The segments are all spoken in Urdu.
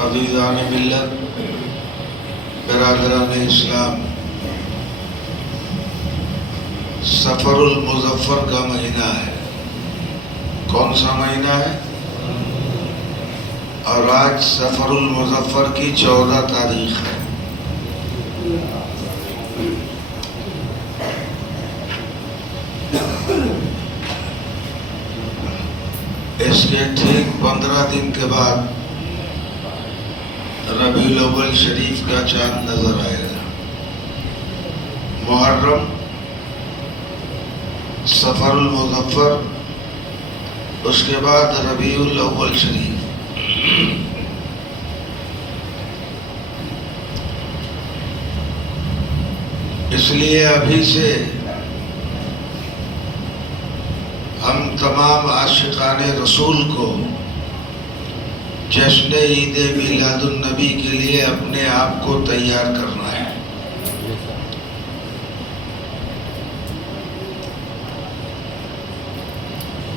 عزیزان ملت، برادران اسلام، سفر المظفر کا مہینہ ہے۔ کون سا مہینہ ہے؟ اور آج سفر المظفر کی 14 تاریخ ہے۔ اس کے ٹھیک 15 دن کے بعد ربیع الاول شریف کا چاند نظر آئے گا۔ محرم، سفر المظفر، اس کے بعد ربیع الاول شریف۔ اس لیے ابھی سے ہم تمام عاشقان رسول کو جشن عید میلاد النبی کے لیے اپنے آپ کو تیار کرنا ہے۔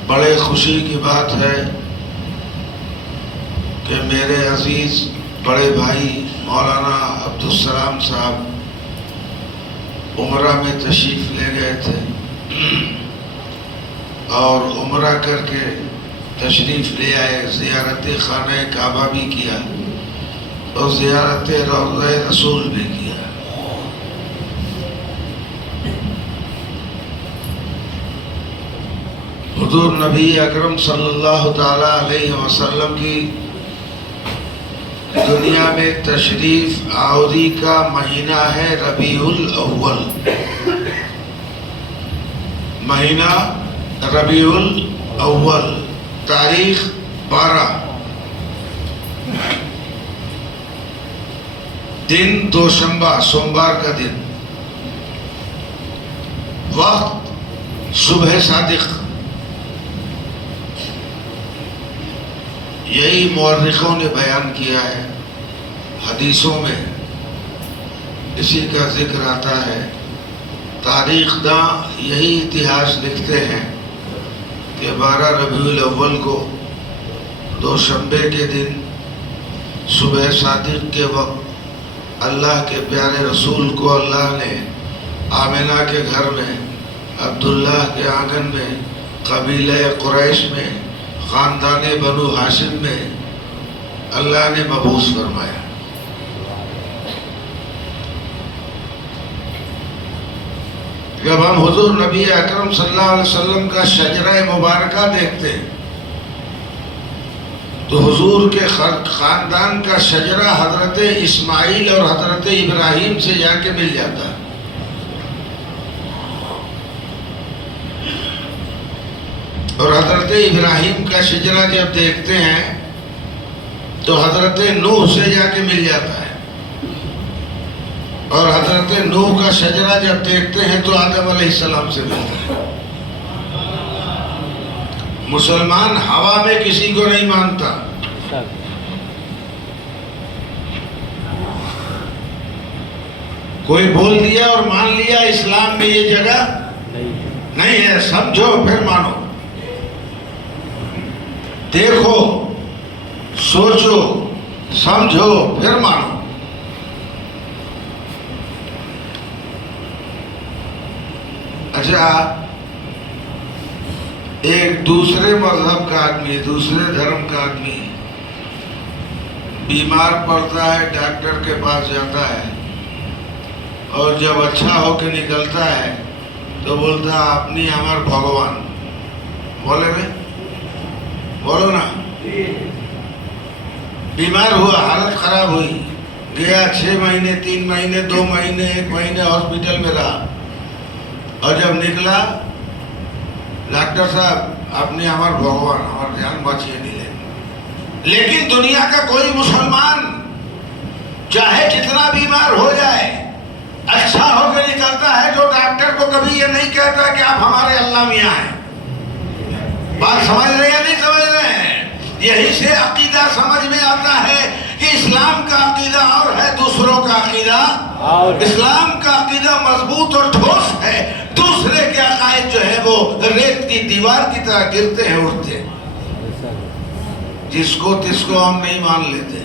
بڑے خوشی کی بات ہے کہ میرے عزیز بڑے بھائی مولانا عبدالسلام صاحب عمرہ میں تشریف لے گئے تھے اور عمرہ کر کے تشریف لے آئے، زیارت خانہ کعبہ بھی کیا اور زیارت روضہ رسول بھی کیا۔ حضور نبی اکرم صلی اللہ تعالی علیہ وسلم کی دنیا میں تشریف آوری کا مہینہ ہے ربیع الاول۔ مہینہ ربیع الاول، تاریخ 12، دن دوشنبہ، سوموار کا دن، وقت صبح صادق۔ یہی مورخوں نے بیان کیا ہے، حدیثوں میں اسی کا ذکر آتا ہے۔ تاریخ داں یہی اتہاس لکھتے ہیں کہ 12 ربیع الاول کو دوشنبے کے دن صبح صادق کے وقت اللہ کے پیارے رسول کو اللہ نے آمنہ کے گھر میں، عبداللہ کے آنگن میں، قبیلہ قریش میں، خاندان بنو ہاشم میں اللہ نے مبعوث فرمایا۔ جب ہم حضور نبی اکرم صلی اللہ علیہ وسلم کا شجرہ مبارکہ دیکھتے ہیں تو حضور کے خاندان کا شجرہ حضرت اسماعیل اور حضرت ابراہیم سے جا کے مل جاتا ہے۔ اور حضرت ابراہیم کا شجرہ جب دیکھتے ہیں تو حضرت نوح سے جا کے مل جاتا ہے، اور حضرت نوح کا شجرہ جب دیکھتے ہیں تو آدم علیہ السلام سے ملتا ہے۔ مسلمان ہوا میں کسی کو نہیں مانتا، کوئی بول دیا اور مان لیا اسلام میں یہ جگہ نہیں ہے، سمجھو پھر مانو، دیکھو، سوچو، سمجھو، پھر مانو۔ اچھا، ایک دوسرے مذہب کا آدمی، دوسرے دھرم کا آدمی بیمار پڑتا ہے، ڈاکٹر کے پاس جاتا ہے اور جب اچھا ہو کے نکلتا ہے تو بولتا ہے اپنی ہمار بھگوان، بولے میں بولو نا، بیمار ہوا، حالت خراب ہوئی، گیا 6 مہینے، 3 مہینے، 2 مہینے، 1 مہینے ہاسپٹل میں رہا، اور جب نکلا ڈاکٹر صاحب اپنے ہمار بھگوان، ہمار جان بچیے نہیں لے۔ لیکن دنیا کا کوئی مسلمان چاہے جتنا بیمار ہو جائے اچھا ہو کے نکلتا ہے، جو ڈاکٹر کو کبھی یہ نہیں کہتا کہ آپ ہمارے اللہ میاں ہیں۔ بات سمجھ رہے ہیں نہیں سمجھ رہے ہیں؟ یہی سے عقیدہ سمجھ میں آتا ہے کہ اسلام کا عقیدہ اور ہے، دوسروں کا عقیدہ اسلام کا عقیدہ مضبوط اور ٹھوس ہے، دوسرے کے عقائد جو ہے وہ ریت کی دیوار کی طرح گرتے ہیں، اٹھتے ہیں، جس کو تس کو ہم نہیں مان لیتے۔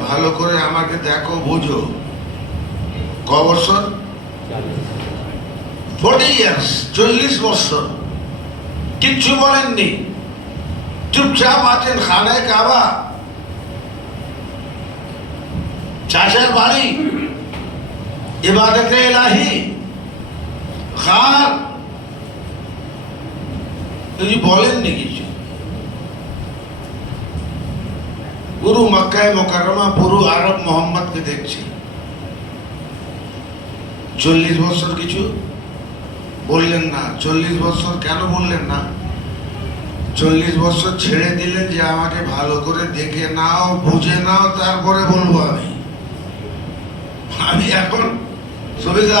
ভালো করে আমাকে দেখো, বুঝো। ক বছর? 40 years, 40 বছর কিচ্ছু বলেননি, চুপচাপ আছেন খানায় কাবা, চাচার বাড়ি, ইবাদতে ইলাহি, খার, কিছু বলেননি কিছু। পুরো মক্কায় মোকাররমা, পুরো আরব মোহাম্মদকে দেখছে। 40 বছর কিছু বললেন না। 40 বছর কেন বললেন না? 40 বছর ছেড়ে দিলেন যে আমাকে ভালো করে দেখে নাও, বুঝে নাও, তারপরে বলবো। আমি এখন সুবিধা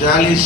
40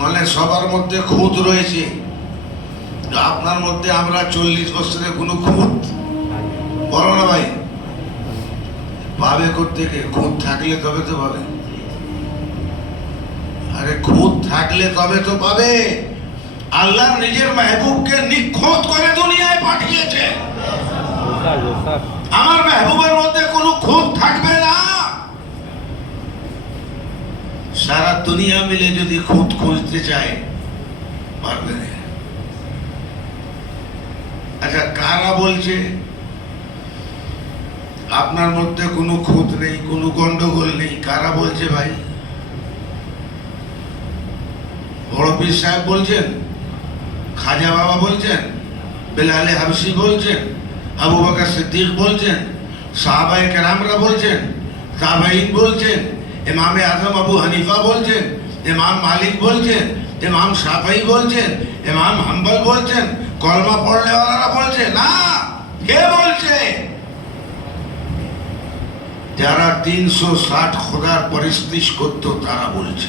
মানে সবার মধ্যে খুঁত রয়েছে। আপনার মধ্যে আমরা 40 বছরের কোনো খুঁত বলো না ভাই, পাবে কোত্থেকে? খুঁত থাকলে তবে তো পাবে। আরে খুঁত থাকলে তবে তো পাবে। আল্লাহ নিজের মেহবুবকে নিখোঁত করে দুনিয়ায় পাঠিয়েছে। আমার মেহবুবের মধ্যে কোনো খুঁত থাকবে না। সারা দুনিয়া মিলে যদি খুঁত খুঁজতে চায় পারবে না। আচ্ছা, কারা বলছে আপনার মধ্যে কোনো খুঁত নেই, কোনো গন্ডগোল নেই? কারা বলছে ভাই? বড় পীর সাহেব বলছেন, খাজা বাবা বলছেন, বেলালে হাবশি বলছেন, আবু বকর সিদ্দিক বলছেন, সাহাবায়ে কেরামরা বলছেন, তাবেঈন বলছেন, ইমামে আজম আবু হানিফা বলছেন, ইমাম মালিক বলছেন, ইমাম শাফিঈ বলছেন, ইমাম হাম্বল বলছেন, কলমা পড়নেওয়ালারা বলছে না। কে বলছে? যারা 360 খোদার পরিস্তিশ করতো তারা বলছে।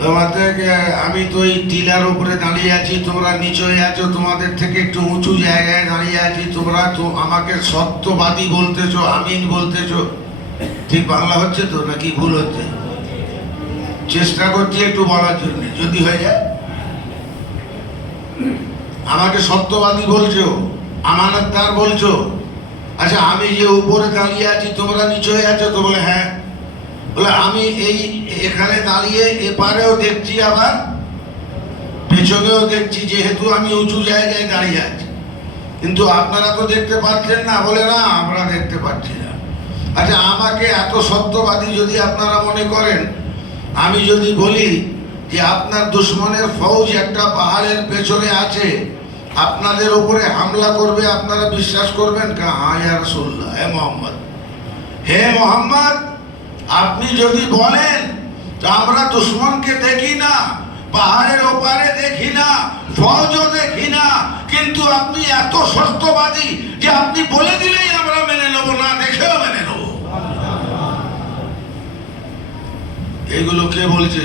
তোমাদেরকে আমি তো এই টিলার উপরে দাঁড়িয়ে আছি, তোমরা নিচে আছো, তোমাদের থেকে একটু উঁচু জায়গায় দাঁড়িয়ে আছি, তোমরা তো আমাকে সত্যবাদী বলতেছো, আমিন বলতেছো। ঠিক বাংলা হচ্ছে তো নাকি ভুল হচ্ছে? চেষ্টা করছি একটু বলার জন্য, যদি হয়ে যায়। আমাকে সত্যবাদী বলছো, আমানতদার বলছো। আচ্ছা, আমি যে উপরে দাঁড়িয়ে আছি, তোমরা নিচে আছো তো? বলে হ্যাঁ। বলে আমি এই এখানে দাঁড়িয়ে এপারেও দেখছি, আবার পেছনেও দেখছি, যেহেতু আমি উঁচু জায়গায় দাঁড়িয়ে আছি। কিন্তু আপনারা তো দেখতে পাচ্ছেন না। বলে না, আমরা দেখতে পাচ্ছি না। আচ্ছা, আমাকে এত সত্যবাদী যদি আপনারা মনে করেন, আমি যদি বলি যে আপনার দুশ্মনের ফৌজ একটা পাহাড়ের পেছনে আছে, আপনাদের উপরে হামলা করবে, আপনারা বিশ্বাস করবেন? হ্যাঁ ইয়া রাসূলুল্লাহ, হে মোহাম্মদ, হে মোহাম্মদ, আপনি যদি বলেন যে আমরা দুশ্মনকে দেখি না, পাহাড়ের ওপারে দেখি না, ফৌজও দেখি না, কিন্তু আপনি এত সত্যবাদী যে আপনি বলে দিলেই আমরা মেনে নেব, না দেখেও মেনে নেব। এগুলো কে বলছে?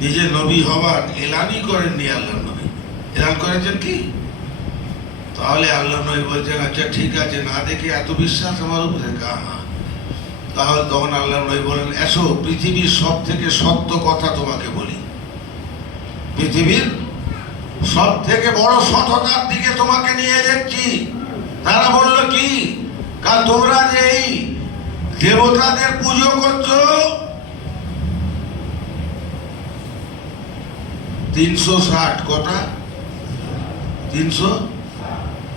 নিজে নবী হবার এলানই করেননি আল্লাহর নবী। এলান করেছেন কি? তাহলে আল্লাহ নবী বলছেন আচ্ছা ঠিক আছে, না দেখে এত বিশ্বাস আমার উপরে? হ্যাঁ। তাহলে তখন আল্লাহ নবী বলেন এসো, পৃথিবীর সব থেকে সত্য কথা তোমাকে বলি, পৃথিবীর সব থেকে বড় সততার দিকে তোমাকে নিয়ে যাচ্ছি। তারা বলল কি? কারণ তোমরা যে এই দেবতাদের পুজো করছো, 360 কটা? 300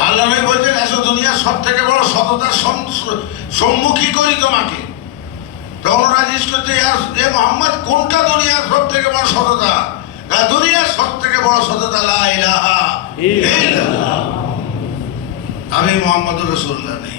আল্লাহ নবী বলছেন এসো, দুনিয়ার সব থেকে বড় সততার সম্মুখী করি তোমাকে। তখন ওরা জিজ্ঞেস করছে এ মোহাম্মদ, কোনটা দুনিয়ার সব থেকে বড় সততা? দুনিয়ার সব থেকে বড় সততা লা ইলাহা ইল্লাল্লাহ, আমি মোহাম্মদুর রাসূলুল্লাহ নেই,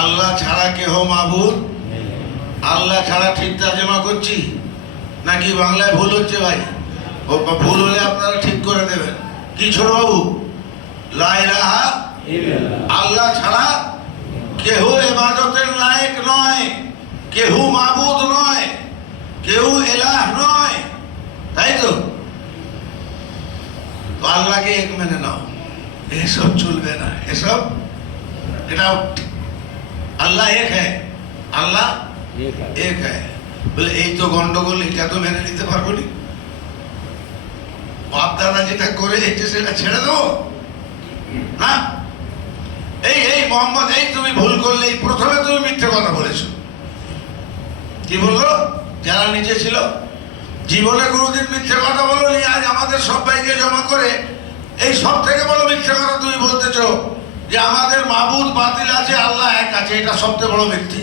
আল্লাহ ছাড়া কেহ মাবুদ, আল্লাহ ছাড়া ঠিক তর্জমা করছি নাকি বাংলায় ভুল হচ্ছে? ভাই ভুল হলে আপনারা ঠিক করে দেবেন। কি ছোট বাবু? লা ইলাহা ইল্লাল্লাহ, আল্লাহ ছাড়া কেহ ইবাদতের লায়েক নয়, কেহ মাবুদ নয়, কেউ ইলাহ নয়, তাই তো? তো আল্লাহকে এক মেনে নাও, এসব চলবে না, এসব এটা আল্লাহ এক হ্যাঁ, আল্লাহ এক হ্যাঁ। বলে এই তো গন্ডগোল, এটা তো মেনে নিতে পারবো না। বাপ দাদা যেটা করে এসেছে সেটা ছেড়ে দেবো না? এই এই মোহাম্মদ, এই তুমি ভুল করলে, এই প্রথমে তুমি মিথ্যে কথা বলেছো। কি বললো? যারা নিচে ছিল, জীবনে কোনোদিন মিথ্যে কথা বলোনি, আজ আমাদের সবাইকে জমা করে এই সব থেকে বড় মিথ্যে কথা তুমি বলতেছো যে আমাদের মাবুদ বাতিল আছে, আল্লাহ এক আছে। এটা সবচেয়ে বড় মিথ্যে।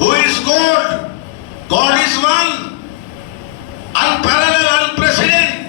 Who is God? God is one, unparalleled, unprecedented।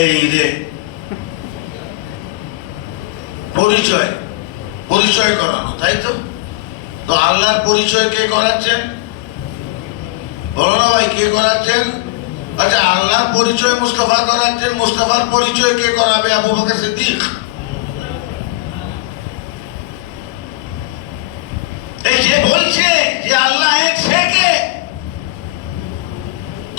এই রে পরিচয়, পরিচয় করানো, তাই তো? তো আল্লাহর পরিচয় কে করাচ্ছেন? বলো না ভাই, কে করাচ্ছেন? আচ্ছা, আল্লাহর পরিচয় মুস্তাফা করাচ্ছেন, মুস্তাফার পরিচয় কে করাবে? আবু বকর সিদ্দিক। এই যে বলছে যে আল্লাহ এক, সে কে?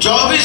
24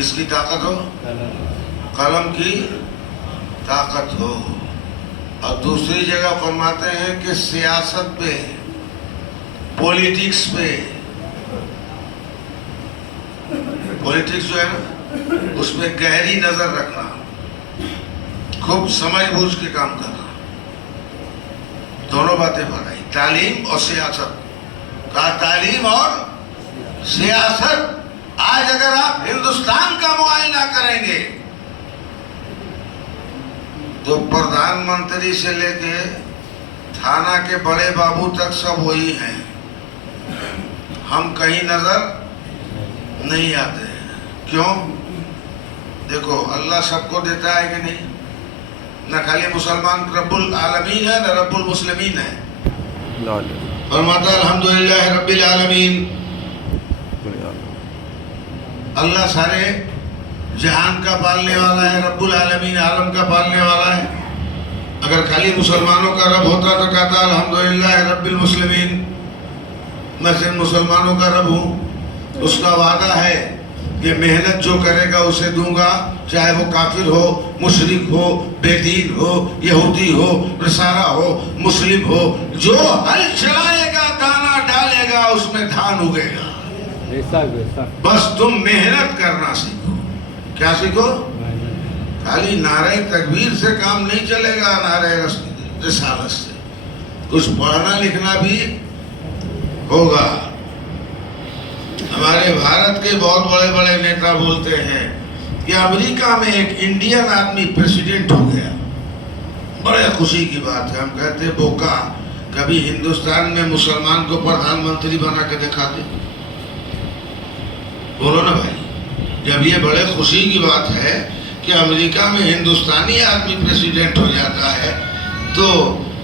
کس کی طاقت ہو؟ قلم کی طاقت ہو. اور دوسری جگہ فرماتے ہیں کہ سیاست پہ، پولیٹکس پہ، پولیٹکس جو ہے نا اس پہ گہری نظر رکھنا، خوب سمجھ بوجھ کے کام کرنا. دونوں باتیں بتائی، تعلیم اور سیاست. کہا تعلیم اور سیاست. آج اگر آپ ہندوستان کا معائنہ کریں گے تو پردھان منتری سے لے کے تھانہ کے بڑے بابو تک سب وہی ہیں. ہم کہیں نظر نہیں آتے. کیوں؟ دیکھو اللہ سب کو دیتا ہے کہ نہیں؟ نہ خالی مسلمان رب العالمین ہے نہ رب المسلمین ہے. فرماتا الحمدللہ رب العالمین. اللہ سارے جہان کا پالنے والا ہے، رب العالمین عالم کا پالنے والا ہے. اگر خالی مسلمانوں کا رب ہوتا تو کہتا الحمدللہ رب المسلمین، میں صرف مسلمانوں کا رب ہوں. اس کا وعدہ ہے کہ محنت جو کرے گا اسے دوں گا، چاہے وہ کافر ہو، مشرک ہو، بے دین ہو، یہودی ہو، نصارہ ہو، مسلم ہو. جو ہل چلائے گا، دانا ڈالے گا، اس میں دھان اگے گا. بس تم محنت کرنا سیکھو. کیا سیکھو؟ خالی نعرہ تکبیر سے کام نہیں چلے گا، نعرہ رسالت سے کچھ پڑھنا لکھنا بھی ہوگا. ہمارے بھارت کے بہت بڑے بڑے نیتا بولتے ہیں کہ امریکہ میں ایک انڈین آدمی پریسیڈنٹ ہو گیا، بڑے خوشی کی بات ہے. ہم کہتے ہیں بوکا، کبھی ہندوستان میں مسلمان کو پردھان منتری بنا کے دکھا دے. بولو نا بھائی. جب یہ بڑے خوشی کی بات ہے کہ امریکہ میں ہندوستانی آدمی پریسیڈنٹ ہو جاتا ہے تو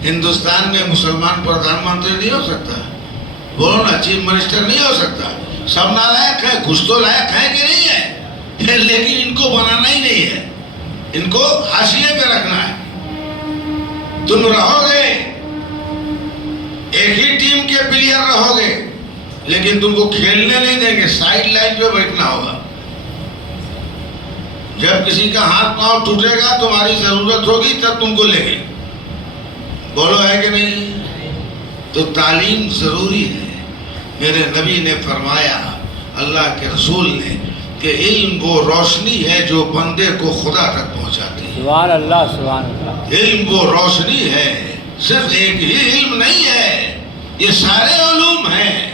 ہندوستان میں مسلمان پردھان منتری نہیں ہو سکتا؟ بولو نا، چیف منسٹر نہیں ہو سکتا؟ سب نالائق ہے، کچھ تو لائق ہے کہ نہیں ہے؟ لیکن ان کو بنانا ہی نہیں ہے، ان کو حاشیے پہ رکھنا ہے. تم رہو گے ایک ہی ٹیم کے پلیئر رہو گے، لیکن تم کو کھیلنے نہیں دیں گے، سائیڈ لائن پہ بیٹھنا ہوگا. جب کسی کا ہاتھ پاؤں ٹوٹے گا، تمہاری ضرورت ہوگی تب تم کو لیں گے. بولو ہے کہ نہیں؟ تو تعلیم ضروری ہے. میرے نبی نے فرمایا، اللہ کے رسول نے، کہ علم وہ روشنی ہے جو بندے کو خدا تک پہنچاتی ہے. سبحان اللہ، سبحان اللہ. علم وہ روشنی ہے، صرف ایک ہی علم نہیں ہے، یہ سارے علوم ہیں.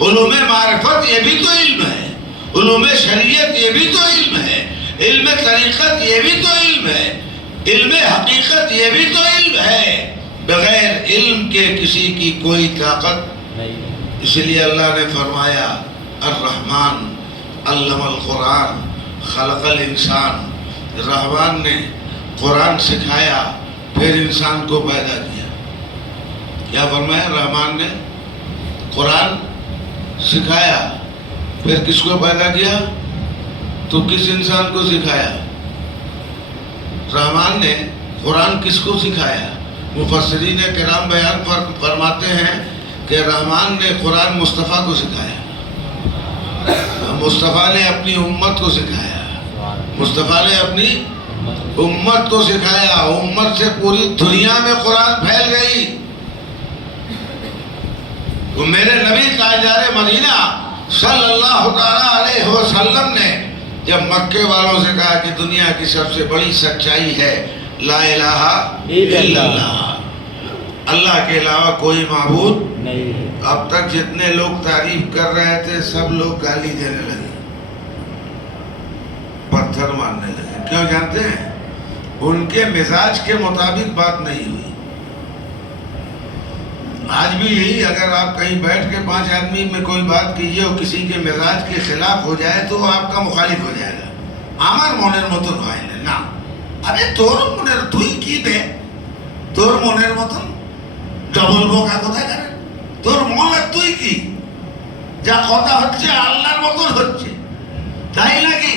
علوم معرفت یہ بھی تو علم ہے، علوم شریعت یہ بھی تو علم ہے، علم طریقت یہ بھی تو علم ہے، علم حقیقت یہ بھی تو علم ہے. بغیر علم کے کسی کی کوئی طاقت نہیں. اس لیے اللہ نے فرمایا الرحمن علم القرآن خلق الانسان. رحمان نے قرآن سکھایا پھر انسان کو پیدا کیا. کیا فرمایا؟ رحمان نے قرآن سکھایا پھر کس کو پیدا کیا؟ تو کس انسان کو سکھایا؟ رحمان نے قرآن کس کو سکھایا؟ مفسرین کرام بیان فرماتے ہیں کہ رحمان نے قرآن مصطفیٰ کو سکھایا. مصطفیٰ نے اپنی امت کو سکھایا، مصطفیٰ نے اپنی امت کو سکھایا. امت سے پوری دنیا میں قرآن پھیل گئی. تو میرے نبی تاجدار مدینہ صلی اللہ تعالیٰ علیہ وسلم نے جب مکے والوں سے کہا کہ دنیا کی سب سے بڑی سچائی ہے لا الہ الا اللہ، اللہ کے علاوہ کوئی معبود نہیں. اب تک جتنے لوگ تعریف کر رہے تھے سب لوگ گالی دینے لگے، پتھر مارنے لگے. کیوں جانتے ہیں؟ ان کے مزاج کے مطابق بات نہیں ہوئی. آج بھی یہی، اگر آپ کہیں بیٹھ کے 5 آدمی میں کوئی بات کیجیے اور کسی کے مزاج کے خلاف ہو جائے تو وہ آپ کا مخالف ہو جائے گا. আমার মনের মতন হয় না. আরে তোর মনের তুই কি বে? তোর মনের মতন ডবল বোকা কোথায় করে? তোর মনের তুই কি? যা কথা হচ্ছে আল্লাহর মতন হচ্ছে, তাই নাকি?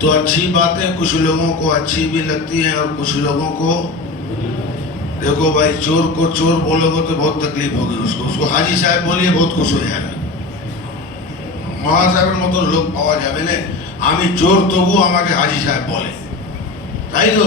تو اچھی باتیں کچھ لوگوں کو اچھی بھی لگتی ہیں اور کچھ لوگوں کو، دیکھو بھائی چور کو چور بولو گے تو بہت تکلیف ہوگی اس کو حاجی صاحب بولیے بہت خوش ہو جائے گا۔ মহাসাহেবের মতো লোক পাওয়া যাবে না, আমি চোর তবু আমাকে হাজি সাহেব বলে, তাই তো